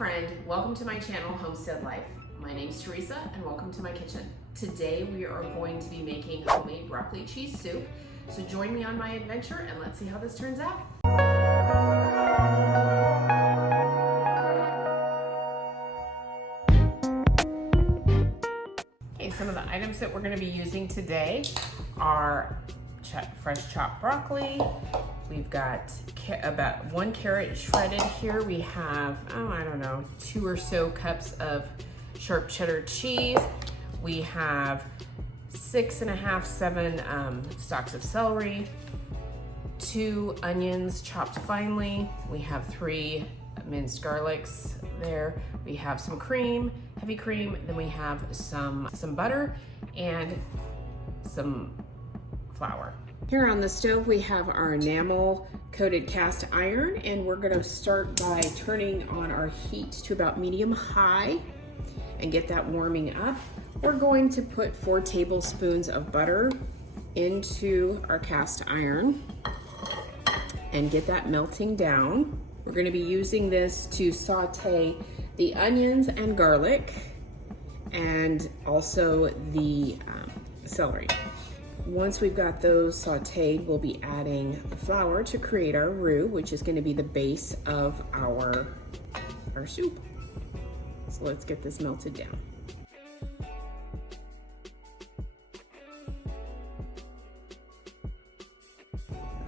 friend, welcome to my channel, Homestead Life. My name's Teresa and welcome to my kitchen. Today we are going to be making homemade broccoli cheese soup. So join me on my adventure and let's see how this turns out. Okay, some of the items that we're going to be using today are fresh chopped broccoli. We've got about 1 carrot shredded here. We have, I don't know, 2 or so cups of sharp cheddar cheese. We have 6.5, 7 stalks of celery, 2 onions chopped finely. We have 3 minced garlics there. We have some cream, heavy cream. Then we have some butter and some flour. Here on the stove, we have our enamel coated cast iron, and we're gonna start by turning on our heat to about medium high and get that warming up. We're going to put 4 tablespoons of butter into our cast iron and get that melting down. We're gonna be using this to saute the onions and garlic and also the celery. Once we've got those sauteed, we'll be adding the flour to create our roux, which is going to be the base of our soup. So let's get this melted down.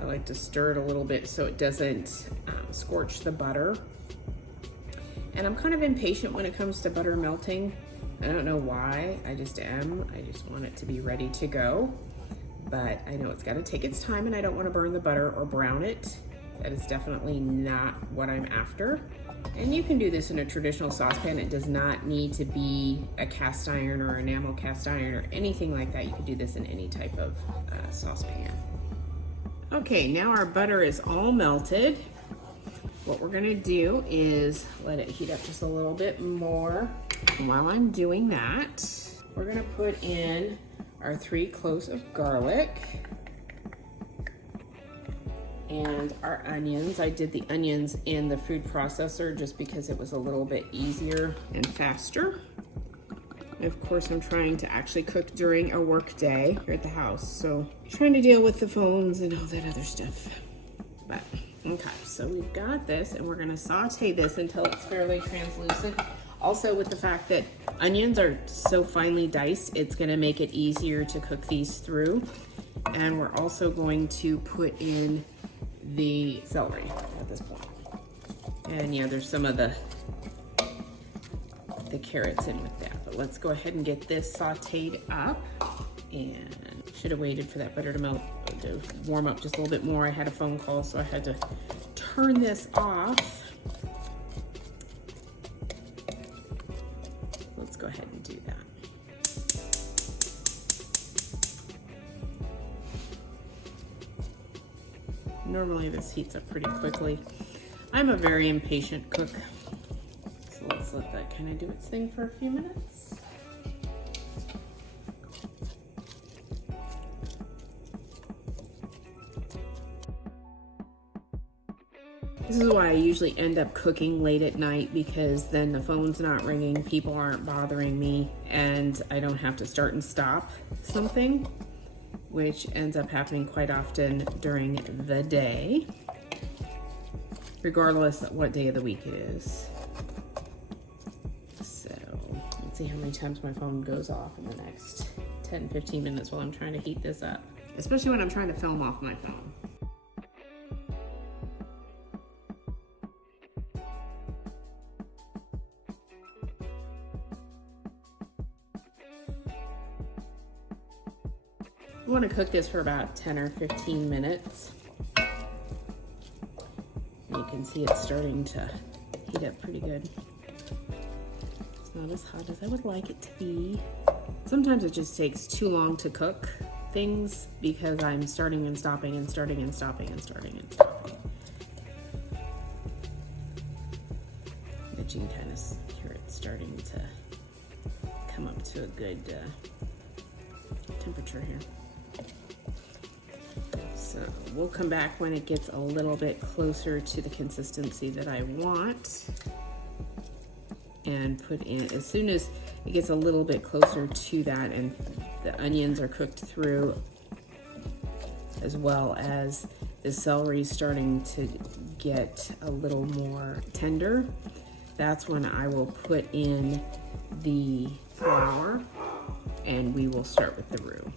I like to stir it a little bit so it doesn't scorch the butter. And I'm kind of impatient when it comes to butter melting. I don't know why, I just am. I just want it to be ready to go. But I know it's got to take its time and I don't want to burn the butter or brown it. That is definitely not what I'm after. And you can do this in a traditional saucepan. It does not need to be a cast iron or enamel cast iron or anything like that. You can do this in any type of saucepan. Okay, now our butter is all melted. What we're gonna do is let it heat up just a little bit more. And while I'm doing that, we're gonna put in our 3 cloves of garlic and our onions. I did the onions in the food processor just because it was a little bit easier and faster. And of course, I'm trying to actually cook during a work day here at the house, so trying to deal with the phones and all that other stuff. But okay, so we've got this and we're gonna saute this until it's fairly translucent. Also, with the fact that onions are so finely diced, it's gonna make it easier to cook these through. And we're also going to put in the celery at this point. And yeah, there's some of the carrots in with that. But let's go ahead and get this sauteed up. And should have waited for that butter to warm up just a little bit more. I had a phone call, so I had to turn this off. Let's go ahead and do that. Normally this heats up pretty quickly. I'm a very impatient cook, so let's let that kind of do its thing for a few minutes. This is why I usually end up cooking late at night, because then the phone's not ringing, people aren't bothering me, and I don't have to start and stop something, which ends up happening quite often during the day, regardless of what day of the week it is. So let's see how many times my phone goes off in the next 10-15 minutes while I'm trying to heat this up, especially when I'm trying to film off my phone. I want to cook this for about 10 or 15 minutes. You can see it's starting to heat up pretty good. It's not as hot as I would like it to be. Sometimes it just takes too long to cook things because I'm starting and stopping and starting and stopping and starting and stopping. But you can kind of hear it starting to come up to a good temperature here. So we'll come back when it gets a little bit closer to the consistency that I want. and put in, as soon as it gets a little bit closer to that and the onions are cooked through, as well as the celery starting to get a little more tender, that's when I will put in the flour and we will start with the roux.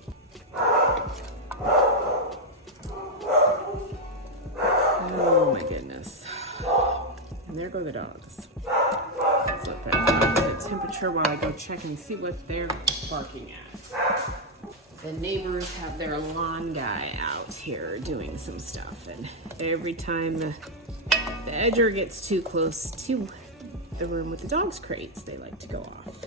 Oh my goodness. And there go the dogs. Let's look at the temperature while I go check and see what they're barking at. The neighbors have their lawn guy out here doing some stuff, and every time the edger gets too close to the room with the dogs' crates, they like to go off.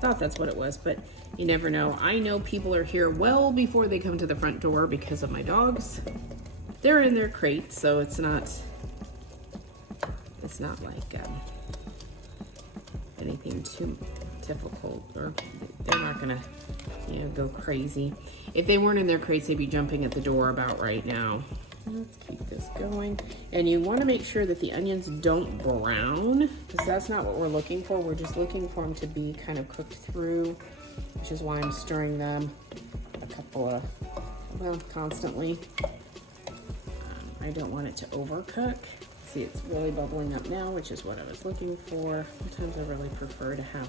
Thought that's what it was, but you never know. I know people are here well before they come to the front door because of my dogs. They're in their crates, so it's not like anything too difficult, or they're not gonna, you know, go crazy. If they weren't in their crates, they'd be jumping at the door about right now. Let's keep this going. And you want to make sure that the onions don't brown, because that's not what we're looking for. We're just looking for them to be kind of cooked through, which is why I'm stirring them constantly. I don't want it to overcook. See, it's really bubbling up now, which is what I was looking for. Sometimes I really prefer to have,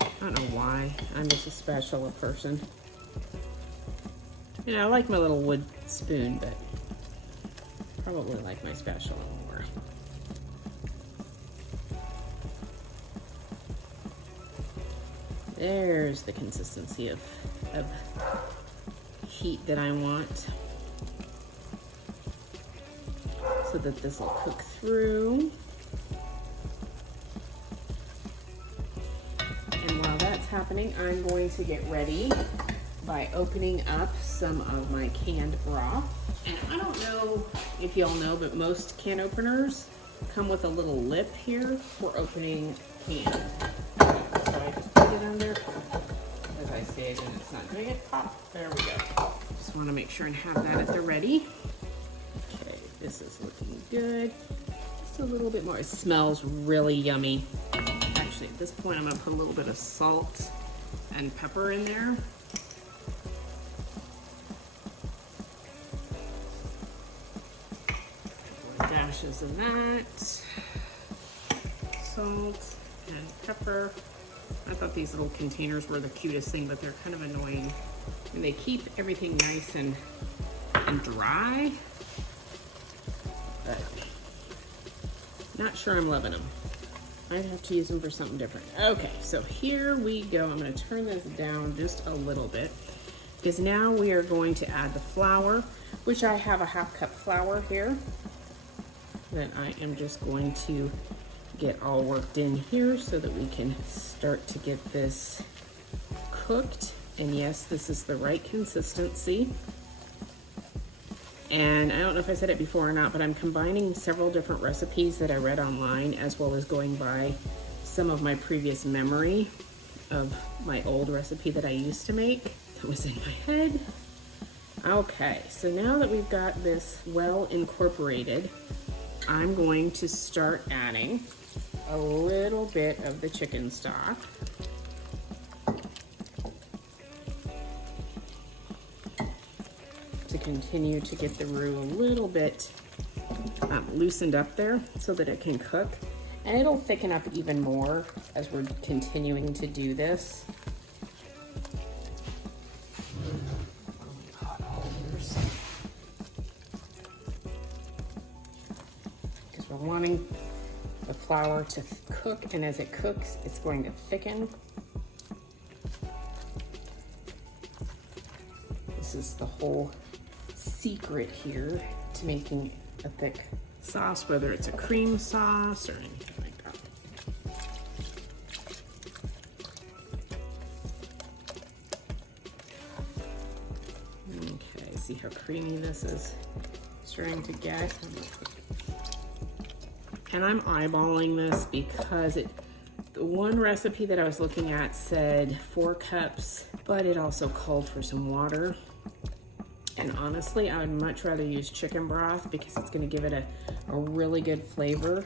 I don't know why, I'm just a spatula person. You know, I like my little wood spoon, but probably like my spatula more. There's the consistency of heat that I want, so that this will cook through. And while that's happening, I'm going to get ready by opening up some of my canned broth. And I don't know if y'all know, but most can openers come with a little lip here for opening cans. So I just put it under, as I said, and it's not doing it pop. There we go. Just want to make sure and have that at the ready. Okay, this is looking good. Just a little bit more. It smells really yummy. Actually, at this point, I'm going to put a little bit of salt and pepper in there. Dashes of that, salt and pepper. I thought these little containers were the cutest thing, but they're kind of annoying. And they keep everything nice and dry, but not sure I'm loving them. I'd have to use them for something different. Okay, so here we go. I'm going to turn this down just a little bit, because now we are going to add the flour, which I have a 1/2 cup flour here that I am just going to get all worked in here so that we can start to get this cooked. And yes, this is the right consistency. And I don't know if I said it before or not, but I'm combining several different recipes that I read online, as well as going by some of my previous memory of my old recipe that I used to make that was in my head. Okay, so now that we've got this well incorporated, I'm going to start adding a little bit of the chicken stock. To continue to get the roux a little bit loosened up there so that it can cook. And it'll thicken up even more as we're continuing to do this. Because we're wanting the flour to cook, and as it cooks, it's going to thicken. This is the whole secret here to making a thick sauce, whether it's a cream sauce or anything like that. Okay, see how creamy this is starting to get. And I'm eyeballing this because the one recipe that I was looking at said 4 cups, but it also called for some water. And honestly, I would much rather use chicken broth because it's going to give it a really good flavor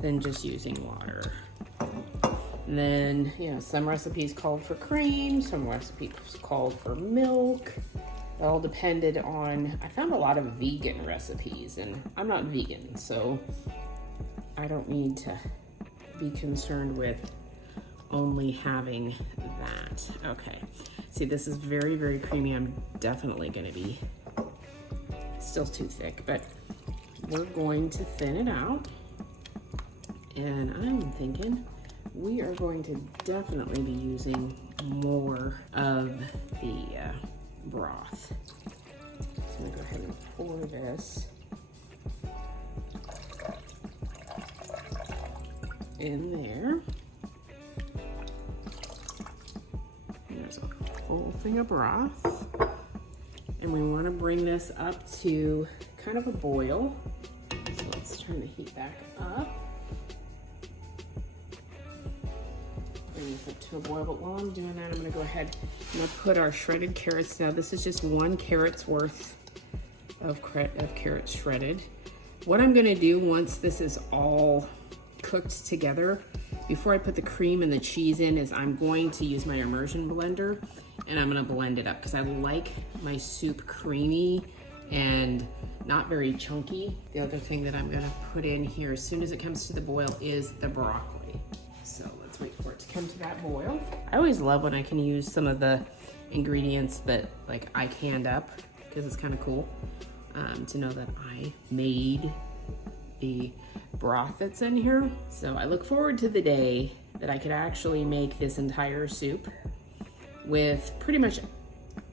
than just using water. And then, you know, some recipes called for cream, some recipes called for milk. It all depended on, I found a lot of vegan recipes, and I'm not vegan, so I don't need to be concerned with only having that. Okay, see, this is very, very creamy. I'm definitely gonna be, still too thick, but we're going to thin it out. And I'm thinking we are going to definitely be using more of the broth. So I'm gonna go ahead and pour this in there. And there's a full thing of broth. And we want to bring this up to kind of a boil. So let's turn the heat back up. Bring this up to a boil, but while I'm doing that, I'm gonna go ahead and put our shredded carrots. Now this is just 1 carrot's worth of carrots shredded. What I'm gonna do once this is all cooked together, before I put the cream and the cheese in, is I'm going to use my immersion blender and I'm gonna blend it up because I like my soup creamy and not very chunky. The other thing that I'm gonna put in here as soon as it comes to the boil is the broccoli. So let's wait for it to come to that boil. I always love when I can use some of the ingredients that like I canned up, because it's kind of cool to know that I made the broth that's in here. So I look forward to the day that I could actually make this entire soup with pretty much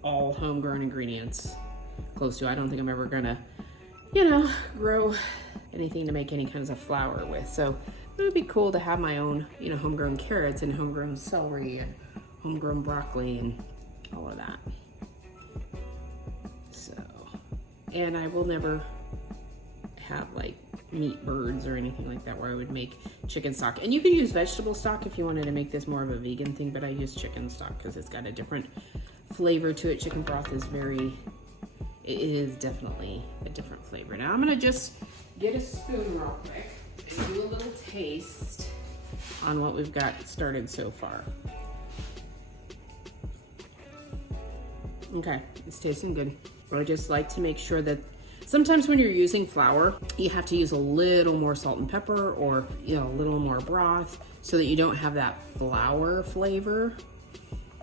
all homegrown ingredients, close to. I don't think I'm ever gonna, you know, grow anything to make any kinds of flour with. So it would be cool to have my own, you know, homegrown carrots and homegrown celery and homegrown broccoli and all of that. So, and I will never have like meat birds or anything like that where I would make chicken stock. And you could use vegetable stock if you wanted to make this more of a vegan thing, but I use chicken stock because it's got a different flavor to it. Chicken broth is it is definitely a different flavor. Now I'm gonna just get a spoon real quick and do a little taste on what we've got started so far. Okay, it's tasting good. But I just like to make sure that sometimes when you're using flour, you have to use a little more salt and pepper, or, you know, a little more broth, so that you don't have that flour flavor.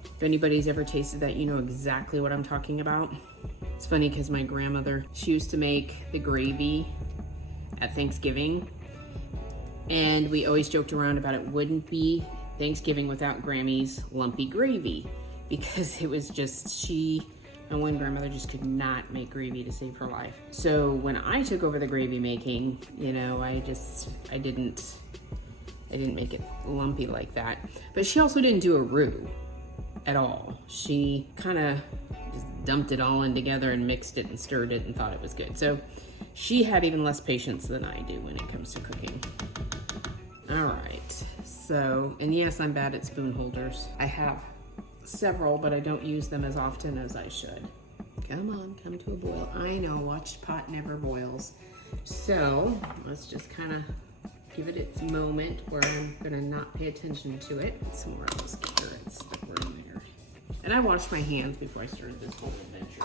If anybody's ever tasted that, you know exactly what I'm talking about. It's funny because my grandmother, she used to make the gravy at Thanksgiving, and we always joked around about it wouldn't be Thanksgiving without Grammy's lumpy gravy, because it was just, and one grandmother just could not make gravy to save her life. So when I took over the gravy making, you know, I didn't make it lumpy like that. But she also didn't do a roux at all. She kind of just dumped it all in together and mixed it and stirred it and thought it was good. So she had even less patience than I do when it comes to cooking. All right, so, and yes, I'm bad at spoon holders. I have several, but I don't use them as often as I should. Come on, come to a boil. I know, watched pot never boils. So let's just kind of give it its moment where I'm gonna not pay attention to it. Some more of those carrots that were in there. And I washed my hands before I started this whole adventure.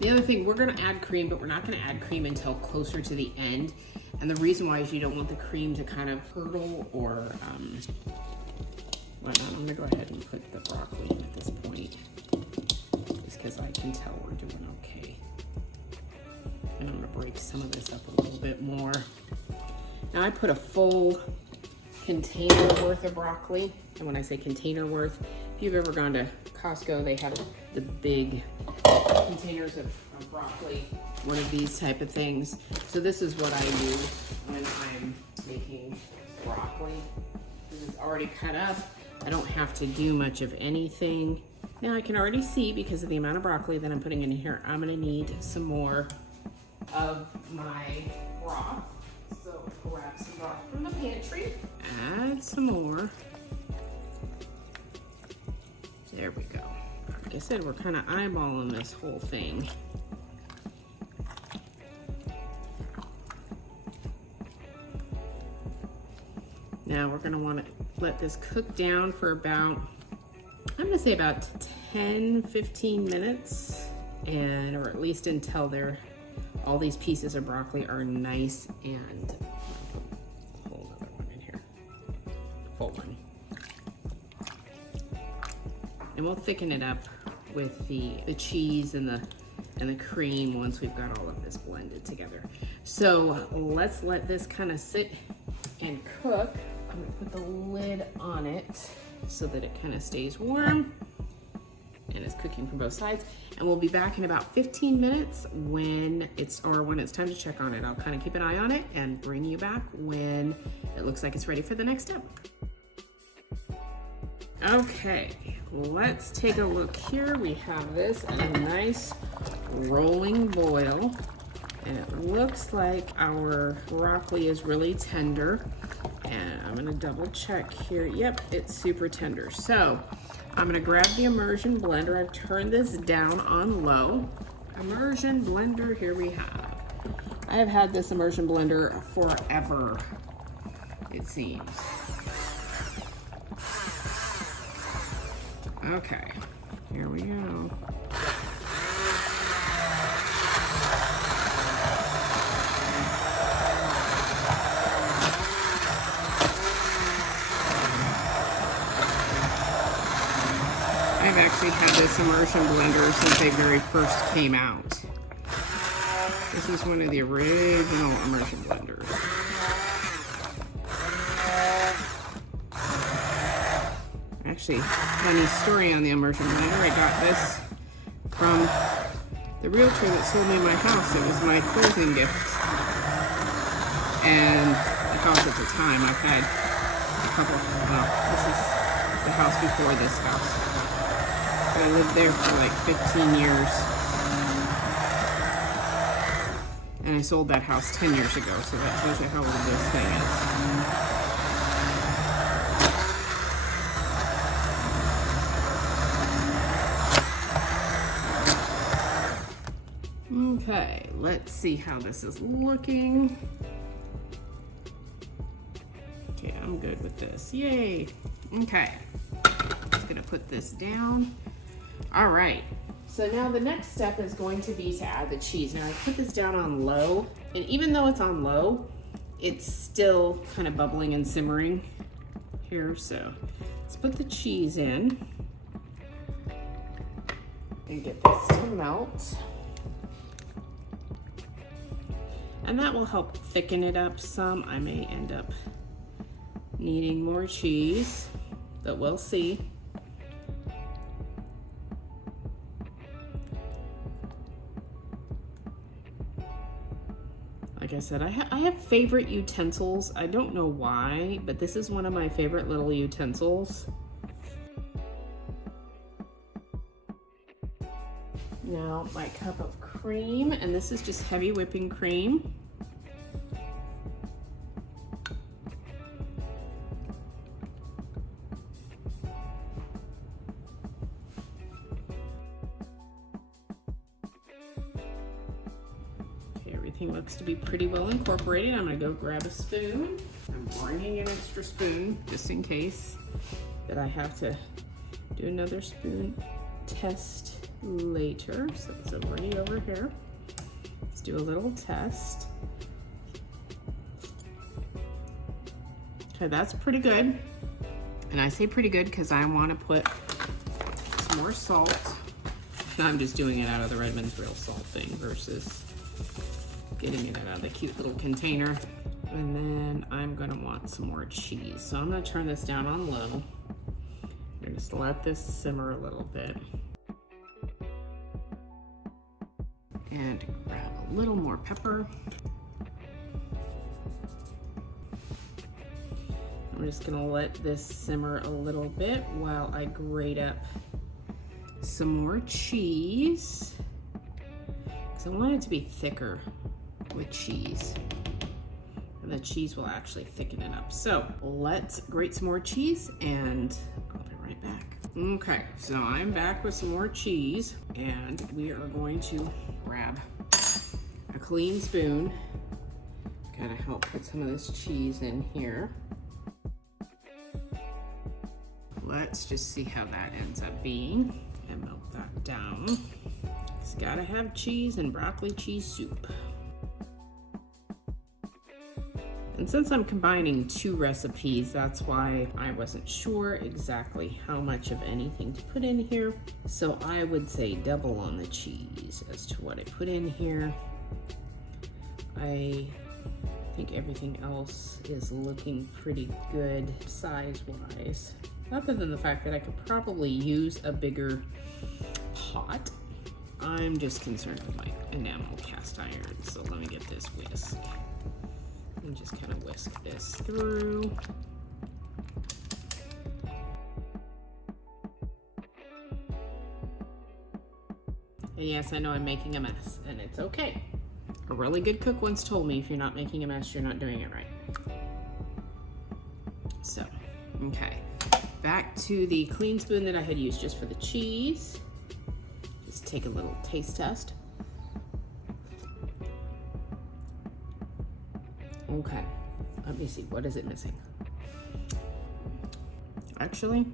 The other thing, we're gonna add cream, but we're not gonna add cream until closer to the end. And the reason why is you don't want the cream to kind of curdle or whatnot. I'm gonna go ahead and put the broccoli in at this point, just because I can tell we're doing okay. And I'm gonna break some of this up a little bit more. Now I put a full container worth of broccoli. And when I say container worth, if you've ever gone to Costco, they have the big containers of broccoli, one of these type of things. So this is what I use when I'm making broccoli. This is already cut up. I don't have to do much of anything. Now I can already see, because of the amount of broccoli that I'm putting in here, I'm gonna need some more of my broth. So grab some broth from the pantry, add some more. There we go. Like I said, we're kind of eyeballing this whole thing. Now we're gonna wanna let this cook down for about, I'm gonna say about 10-15 minutes, and or at least until all these pieces of broccoli are nice and, a whole other one in here, full one. And we'll thicken it up with the cheese and the cream once we've got all of this blended together. So let's let this kind of sit and cook. I'm gonna put the lid on it so that it kind of stays warm and it's cooking from both sides. And we'll be back in about 15 minutes when it's time to check on it. I'll kind of keep an eye on it and bring you back when it looks like it's ready for the next step. Okay, let's take a look here. We have this in a nice rolling boil, and it looks like our broccoli is really tender. And I'm gonna double check here. Yep, it's super tender. So I'm gonna grab the immersion blender. I've turned this down on low. Immersion blender, here we have. I have had this immersion blender forever, it seems. Okay, here we go. I've actually had this immersion blender since they very first came out. This is one of the original immersion blenders. Actually, funny story on the immersion blender. I got this from the realtor that sold me my house. It was my closing gift. And the house at the time, I've had a couple, this is the house before this house. But I lived there for like 15 years. And I sold that house 10 years ago, so that shows you how old this thing is. Okay, let's see how this is looking. Okay, I'm good with this. Yay. Okay, just gonna put this down. All right, so now the next step is going to be to add the cheese. Now I put this down on low, and even though it's on low, it's still kind of bubbling and simmering here. So let's put the cheese in and get this to melt. And that will help thicken it up some. I may end up needing more cheese, but we'll see. Like I said, I have favorite utensils. I don't know why, but this is one of my favorite little utensils. Now my cup of cream, and this is just heavy whipping cream. Everything looks to be pretty well incorporated. I'm gonna go grab a spoon. I'm bringing an extra spoon just in case that I have to do another spoon test later. So it's already over here. Let's do a little test. Okay, that's pretty good. And I say pretty good because I want to put some more salt. I'm just doing it out of the Redmond's Real Salt thing versus getting it out of the cute little container. And then I'm gonna want some more cheese. So I'm gonna turn this down on low. I'm gonna just let this simmer a little bit. And grab a little more pepper. I'm just gonna let this simmer a little bit while I grate up some more cheese. Because I want it to be thicker with cheese. And the cheese will actually thicken it up. So let's grate some more cheese and I'll be right back. Okay, so I'm back with some more cheese and we are going to grab a clean spoon. Gotta help put some of this cheese in here. let's just see how that ends up being and melt that down. It's gotta have cheese and broccoli cheese soup. And since I'm combining 2 recipes, that's why I wasn't sure exactly how much of anything to put in here. So I would say double on the cheese as to what I put in here. I think everything else is looking pretty good size-wise. Other than the fact that I could probably use a bigger pot. I'm just concerned with my enamel cast iron, so let me get this whisk. And just kind of whisk this through. And yes, I know I'm making a mess, and it's okay. A really good cook once told me if you're not making a mess, you're not doing it right. So, okay. Back to the clean spoon that I had used just for the cheese. Just take a little taste test. Okay, let me see, what is it missing? Actually,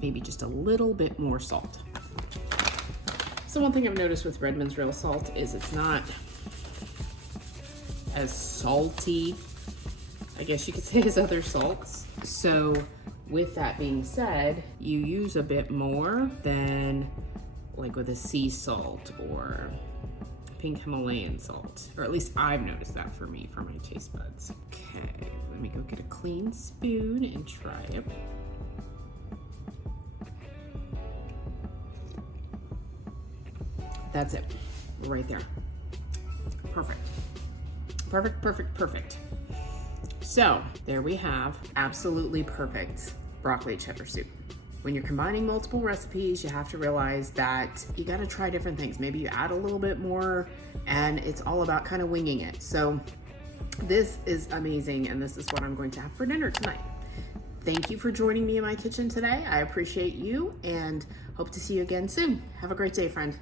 maybe just a little bit more salt. So one thing I've noticed with Redmond's real salt is it's not as salty, I guess you could say, as other salts. So with that being said, you use a bit more than like with a sea salt or pink Himalayan salt, or at least I've noticed that for me, for my taste buds. Okay, let me go get a clean spoon and try it. That's it, right there. Perfect. Perfect, perfect, perfect. So there we have absolutely perfect broccoli cheddar soup. When you're combining multiple recipes, you have to realize that you gotta try different things. Maybe you add a little bit more, and it's all about kind of winging it. So this is amazing, and this is what I'm going to have for dinner tonight. Thank you for joining me in my kitchen today. I appreciate you, and hope to see you again soon. Have a great day, friend.